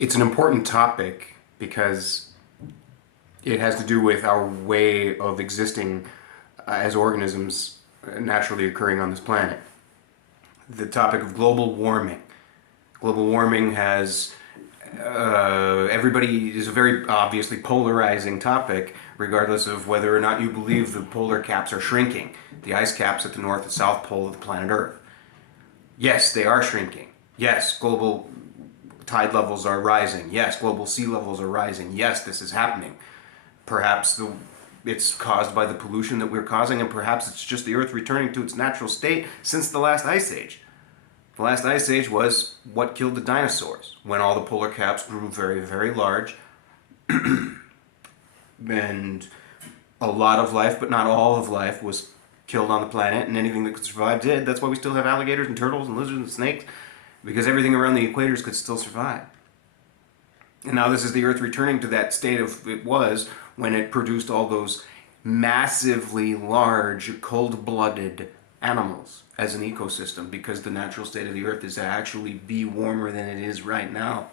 It's an important topic because it has to do with our way of existing as organisms naturally occurring on this planet. The topic of global warming. Global warming has everybody is a very obviously polarizing topic, regardless of whether or not you believe the polar caps are shrinking, the ice caps at the north and south pole of the planet Earth. Yes, they are shrinking. Yes, global tide levels are rising. Yes, global sea levels are rising. Yes, this is happening. Perhaps it's caused by the pollution that we're causing, and perhaps it's just the Earth returning to its natural state since the last ice age. The last ice age was what killed the dinosaurs, when all the polar caps grew very, very large, and a lot of life, but not all of life, was killed on the planet, and anything that could survive did. That's why we still have alligators and turtles and lizards and snakes, because everything around the equators could still survive. And now this is the Earth returning to that state of it was when it produced all those massively large, cold-blooded animals as an ecosystem, because the natural state of the Earth is to actually be warmer than it is right now.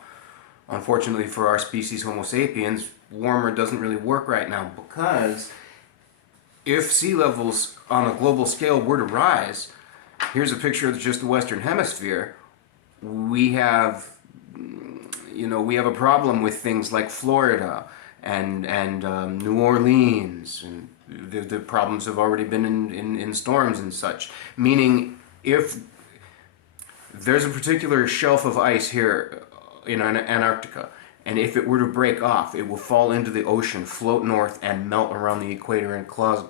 Unfortunately for our species, Homo sapiens, warmer doesn't really work right now, because if sea levels on a global scale were to rise, here's a picture of just the Western Hemisphere, we have a problem with things like Florida and New Orleans, and the problems have already been in storms and such. Meaning, if there's a particular shelf of ice here in Antarctica, and if it were to break off, it will fall into the ocean, float north, and melt around the equator, and cause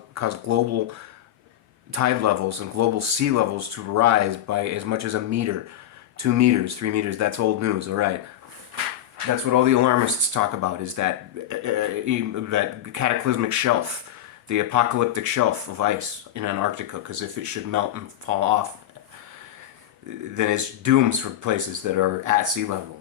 global tide levels and global sea levels to rise by as much as a meter, 2 meters, 3 meters. That's old news, all right. That's what all the alarmists talk about, is that that cataclysmic shelf, the apocalyptic shelf of ice in Antarctica, because if it should melt and fall off, then it's dooms for places that are at sea level.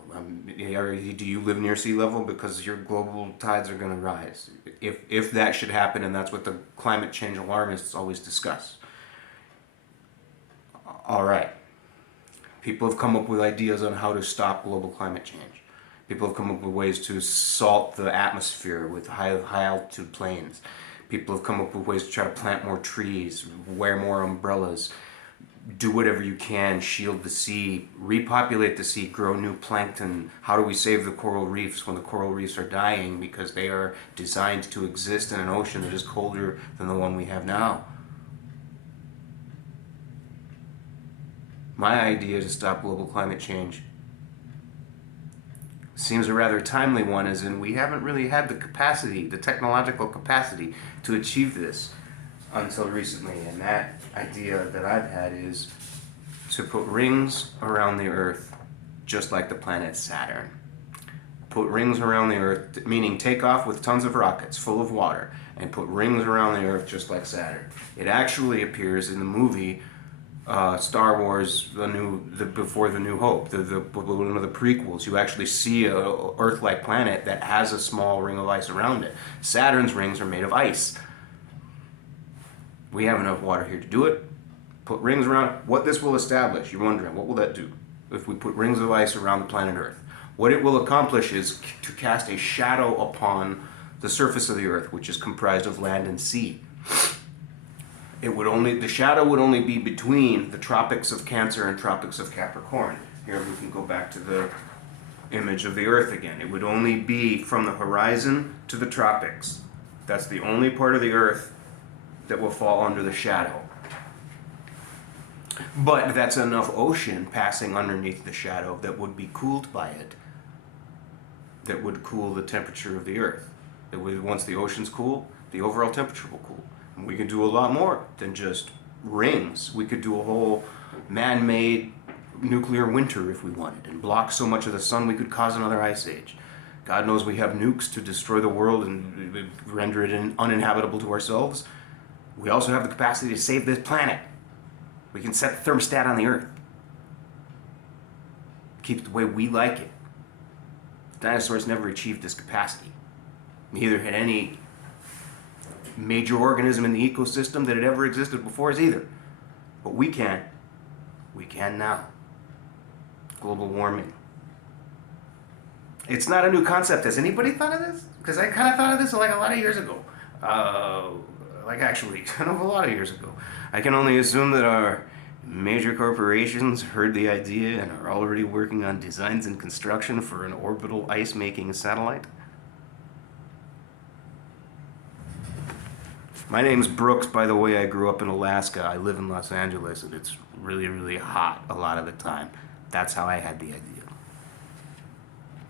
Do you live near sea level? Because your global tides are going to rise. If that should happen, and that's what the climate change alarmists always discuss. All right. People have come up with ideas on how to stop global climate change. People have come up with ways to salt the atmosphere with high altitude planes. People have come up with ways to try to plant more trees, wear more umbrellas, do whatever you can, shield the sea, repopulate the sea, grow new plankton. How do we save the coral reefs when the coral reefs are dying because they are designed to exist in an ocean that is colder than the one we have now? My idea to stop global climate change seems a rather timely one, as in we haven't really had the capacity, the technological capacity, to achieve this until recently. And that idea that I've had is to put rings around the Earth just like the planet Saturn. Put rings around the Earth, meaning take off with tons of rockets full of water and put rings around the Earth just like Saturn. It actually appears in the movie Star Wars, Before the New Hope, one of the prequels. You actually see a Earth-like planet that has a small ring of ice around it. Saturn's rings are made of ice. We have enough water here to do it. Put rings around. What this will establish, you're wondering, what will that do if we put rings of ice around the planet Earth? What it will accomplish is to cast a shadow upon the surface of the Earth, which is comprised of land and sea. The shadow would only be between the tropics of Cancer and tropics of Capricorn. Here we can go back to the image of the Earth again. It would only be from the horizon to the tropics. That's the only part of the Earth that will fall under the shadow. But that's enough ocean passing underneath the shadow that would be cooled by it, that would cool the temperature of the Earth. Once the oceans cool, the overall temperature will cool. And we could do a lot more than just rings. We could do a whole man-made nuclear winter if we wanted, and block so much of the sun we could cause another ice age. God knows we have nukes to destroy the world and render it uninhabitable to ourselves. We also have the capacity to save this planet. We can set the thermostat on the Earth. Keep it the way we like it. Dinosaurs never achieved this capacity. Neither had any major organism in the ecosystem that had ever existed before us either. But we can. We can now. Global warming. It's not a new concept. Has anybody thought of this? Because I kind of thought of this like a lot of years ago. Like actually, kind of a lot of years ago. I can only assume that our major corporations heard the idea and are already working on designs and construction for an orbital ice-making satellite. My name's Brooks, by the way. I grew up in Alaska. I live in Los Angeles, and it's really, really hot a lot of the time. That's how I had the idea.